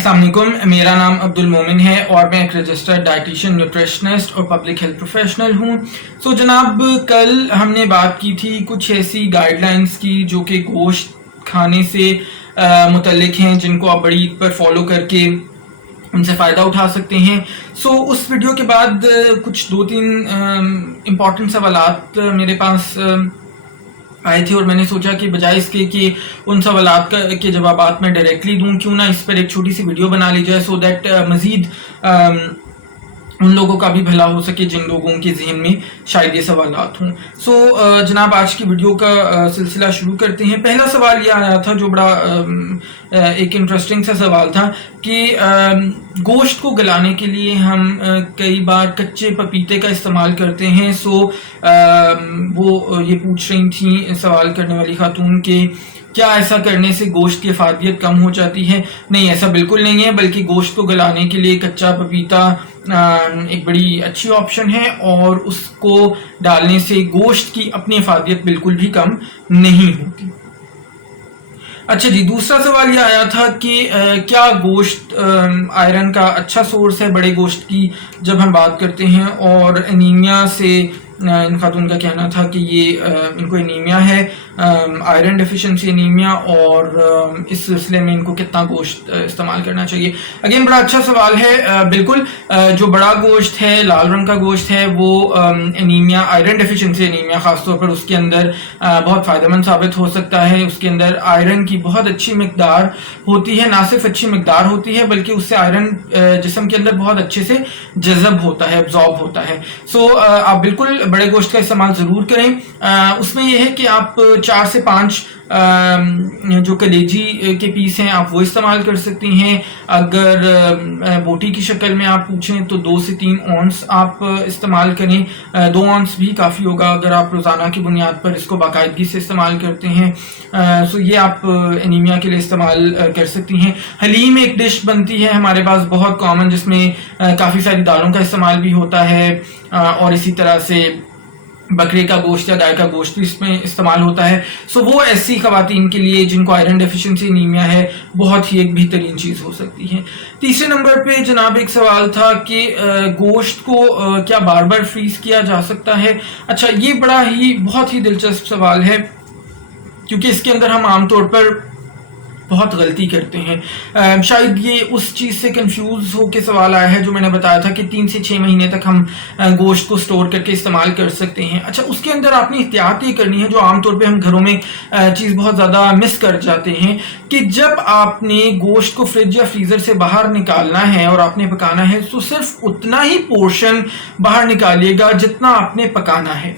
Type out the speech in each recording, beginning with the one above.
अस्सलाम वालेकुम, मेरा नाम अब्दुल मोमिन है और मैं एक रजिस्टर्ड डाइटिशियन, न्यूट्रिशनिस्ट और पब्लिक हेल्थ प्रोफेशनल हूँ। सो जनाब, कल हमने बात की थी कुछ ऐसी गाइडलाइंस की जो कि गोश्त खाने से मुतल्लिक हैं, जिनको आप बड़ी ईद पर फॉलो करके उनसे फ़ायदा उठा सकते हैं। सो उस वीडियो के बाद कुछ 2-3 इम्पॉर्टेंट सवालात मेरे पास आए थे और मैंने सोचा कि बजाय इसके कि उन सवालात के जवाबात मैं डायरेक्टली दूं, क्यों ना इस पर एक छोटी सी वीडियो बना ली जाए, सो दैट मज़ीद उन लोगों का भी भला हो सके जिन लोगों के जहन में शायद ये सवालात हों। सो जनाब, आज की वीडियो का सिलसिला शुरू करते हैं। पहला सवाल ये आया था जो बड़ा एक इंटरेस्टिंग सा सवाल था कि गोश्त को गलाने के लिए हम कई बार कच्चे पपीते का इस्तेमाल करते हैं। सो वो ये पूछ रही थी सवाल करने वाली खातून के क्या ऐसा करने से गोश्त की अफादियत कम हो जाती है? नहीं, ऐसा बिल्कुल नहीं है, बल्कि गोश्त को गलाने के लिए कच्चा पपीता एक बड़ी अच्छी ऑप्शन है और उसको डालने से गोश्त की अपनी अफादियत बिल्कुल भी कम नहीं होती। अच्छा जी, दूसरा सवाल ये आया था कि क्या गोश्त आयरन का अच्छा सोर्स है बड़े गोश्त की जब हम बात करते हैं, और एनीमिया से इन खातून का कहना था कि ये इनको एनीमिया है, आयरन डेफिशिएंसी एनीमिया, और इस सिलसिले में इनको कितना गोश्त इस्तेमाल करना चाहिए। अगेन बड़ा अच्छा सवाल है। बिल्कुल, जो बड़ा गोश्त है, लाल रंग का गोश्त है, वो एनीमिया, आयरन डेफिशिएंसी एनीमिया खासतौर पर उसके अंदर बहुत फ़ायदेमंद साबित हो सकता है। उसके अंदर आयरन की बहुत अच्छी मिकदार होती है, ना सिर्फ अच्छी मिकदार होती है बल्कि उससे आयरन जिस्म के अंदर बहुत अच्छे से जज़ब होता है, एब्जॉर्ब होता है। सो आप बिल्कुल बड़े गोश्त का इस्तेमाल ज़रूर करें। उसमें यह है कि आप 4 से 5 जो कलेजी के पीस हैं आप वो इस्तेमाल कर सकती हैं। अगर बोटी की शक्ल में आप पूछें तो 2 से 3 औंस आप इस्तेमाल करें। 2 औंस भी काफ़ी होगा अगर आप रोज़ाना की बुनियाद पर इसको बाकायदगी से इस्तेमाल करते हैं। सो ये आप एनीमिया के लिए इस्तेमाल कर सकती हैं। हलीम एक डिश बनती है हमारे पास बहुत कॉमन, जिसमें काफ़ी सारी दालों का इस्तेमाल भी होता है, और इसी तरह से बकरे का गोश्त या गाय का गोश्त भी इसमें इस्तेमाल होता है। सो वो ऐसी खवातीन के लिए जिनको आयरन डेफिशिएंसी एनीमिया है बहुत ही एक बेहतरीन चीज़ हो सकती है। तीसरे नंबर पे जनाब एक सवाल था कि गोश्त को क्या बार बार फ्रीज किया जा सकता है? अच्छा, ये बड़ा ही बहुत ही दिलचस्प सवाल है, क्योंकि इसके अंदर हम आमतौर पर बहुत गलती करते हैं। शायद ये उस चीज़ से कंफ्यूज हो के सवाल आया है जो मैंने बताया था कि 3 से 6 महीने तक हम गोश्त को स्टोर करके इस्तेमाल कर सकते हैं। अच्छा, उसके अंदर आपने एहतियात ये करनी है जो आमतौर पे हम घरों में चीज़ बहुत ज़्यादा मिस कर जाते हैं, कि जब आपने गोश्त को फ्रिज या फ्रीज़र से बाहर निकालना है और आपने पकाना है तो सिर्फ उतना ही पोर्शन बाहर निकालिएगा जितना आपने पकाना है।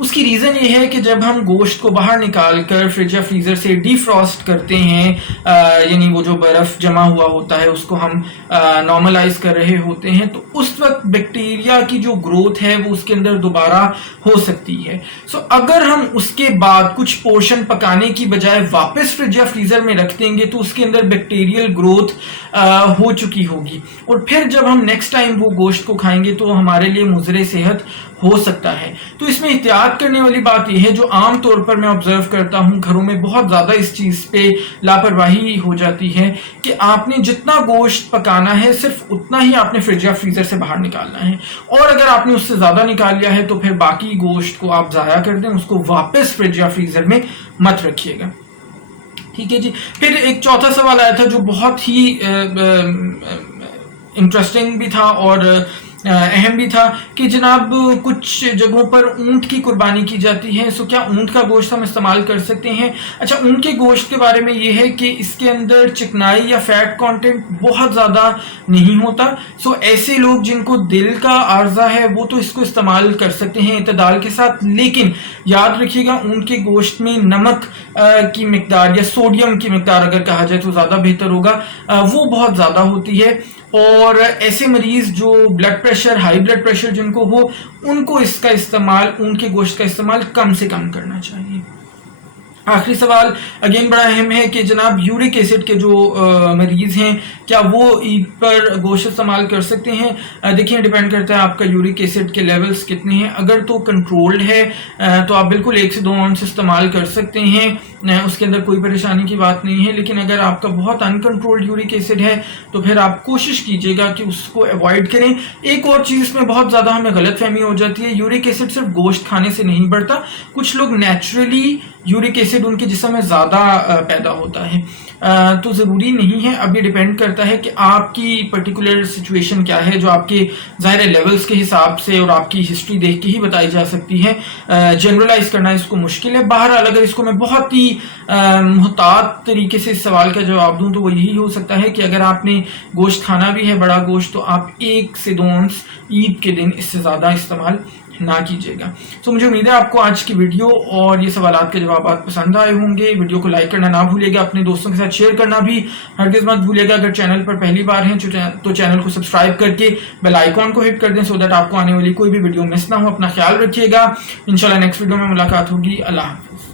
उसकी रीज़न ये है कि जब हम गोश्त को बाहर निकाल कर फ्रिज या फ्रीज़र से डीफ्रॉस्ट करते हैं, यानी वो जो बर्फ़ जमा हुआ होता है उसको हम नॉर्मलाइज कर रहे होते हैं, तो उस वक्त बैक्टीरिया की जो ग्रोथ है वो उसके अंदर दोबारा हो सकती है। सो अगर हम उसके बाद कुछ पोर्शन पकाने की बजाय वापस फ्रिज या फ्रीज़र में रख देंगे तो उसके अंदर बैक्टीरियल ग्रोथ हो चुकी होगी, और फिर जब हम नेक्स्ट टाइम वो गोश्त को खाएंगे तो हमारे लिए मुज़रे सेहत हो सकता है। तो इसमें एहतियात करने वाली बात यह है, जो आम तौर पर मैं ऑब्जर्व करता हूं घरों में बहुत ज़्यादा इस चीज़ पे लापरवाही हो जाती है, कि आपने जितना गोश्त पकाना है सिर्फ उतना ही आपने फ्रिज या फ्रीज़र से बाहर निकालना है, और अगर आपने उससे ज़्यादा निकाल लिया है तो फिर बाकी गोश्त को आप ज़ाया कर दें, उसको वापस फ्रिज या फ्रीज़र में मत रखिएगा। ठीक है जी। फिर एक चौथा सवाल आया था जो बहुत ही इंटरेस्टिंग भी था और अहम भी था, कि जनाब कुछ जगहों पर ऊंट की कुर्बानी की जाती है, सो क्या ऊंट का गोश्त हम इस्तेमाल कर सकते हैं? अच्छा, ऊंट के गोश्त के बारे में ये है कि इसके अंदर चिकनाई या फैट कंटेंट बहुत ज़्यादा नहीं होता। सो ऐसे लोग जिनको दिल का आर्जा है वो तो इसको इस्तेमाल कर सकते हैं इतदाल के साथ, लेकिन याद रखिएगा ऊंट के गोश्त में नमक की मिकदार या सोडियम की मिकदार अगर कहा जाए तो ज़्यादा बेहतर होगा, वो बहुत ज़्यादा होती है, और ऐसे मरीज जो blood pressure, high blood pressure जिनको हो, उनको इसका इस्तेमाल, उनके गोश्त का इस्तेमाल कम से कम करना चाहिए। آخری سوال اگین بڑا اہم ہے کہ جناب یورک ایسڈ کے جو مریض ہیں کیا وہ عید پر گوشت استعمال کر سکتے ہیں؟ دیکھیں ڈیپینڈ کرتا ہے آپ کا یورک ایسڈ کے لیولز کتنے ہیں. اگر تو کنٹرولڈ ہے تو آپ بالکل 1 سے 2 اونس استعمال کر سکتے ہیں, اس کے اندر کوئی پریشانی کی بات نہیں ہے. لیکن اگر آپ کا بہت انکنٹرولڈ یورک ایسڈ ہے تو پھر آپ کوشش کیجیے گا کہ اس کو اوائڈ کریں. ایک اور چیز اس میں بہت زیادہ ہمیں غلط فہمی ہو جاتی ہے, یورک ایسڈ صرف گوشت کھانے سے نہیں بڑھتا. کچھ لوگ نیچرلی یورک ایسڈ ان کے جسم میں زیادہ پیدا ہوتا ہے, تو ضروری نہیں ہے. اب یہ ڈیپینڈ کرتا ہے کہ آپ کی پرٹیکولر سچویشن کیا ہے, جو آپ کے ظاہر لیولز کے حساب سے اور آپ کی ہسٹری دیکھ کے ہی بتائی جا سکتی ہے. جنرلائز کرنا اس کو مشکل ہے. بہرحال اگر اس کو میں بہت ہی محتاط طریقے سے اس سوال کا جواب دوں تو وہ یہی ہو سکتا ہے کہ اگر آپ نے گوشت کھانا بھی ہے بڑا گوشت, تو آپ 1 سے 2 اونس عید کے دن اس سے زیادہ استعمال نہ کیجیے گا. تو مجھے امید ہے آپ کو آج کی ویڈیو اور یہ سوالات کے جوابات پسند آئے ہوں گے. ویڈیو کو لائک کرنا نہ بھولے گا, اپنے دوستوں کے ساتھ شیئر کرنا بھی ہرگز مت بھولے گا. اگر چینل پر پہلی بار ہیں تو چینل کو سبسکرائب کر کے بیل آئیکن کو ہٹ کر دیں, سو دیٹ آپ کو آنے والی کوئی بھی ویڈیو مس نہ ہو. اپنا خیال رکھیے گا. انشاءاللہ نیکسٹ ویڈیو میں ملاقات ہوگی. اللہ حافظ.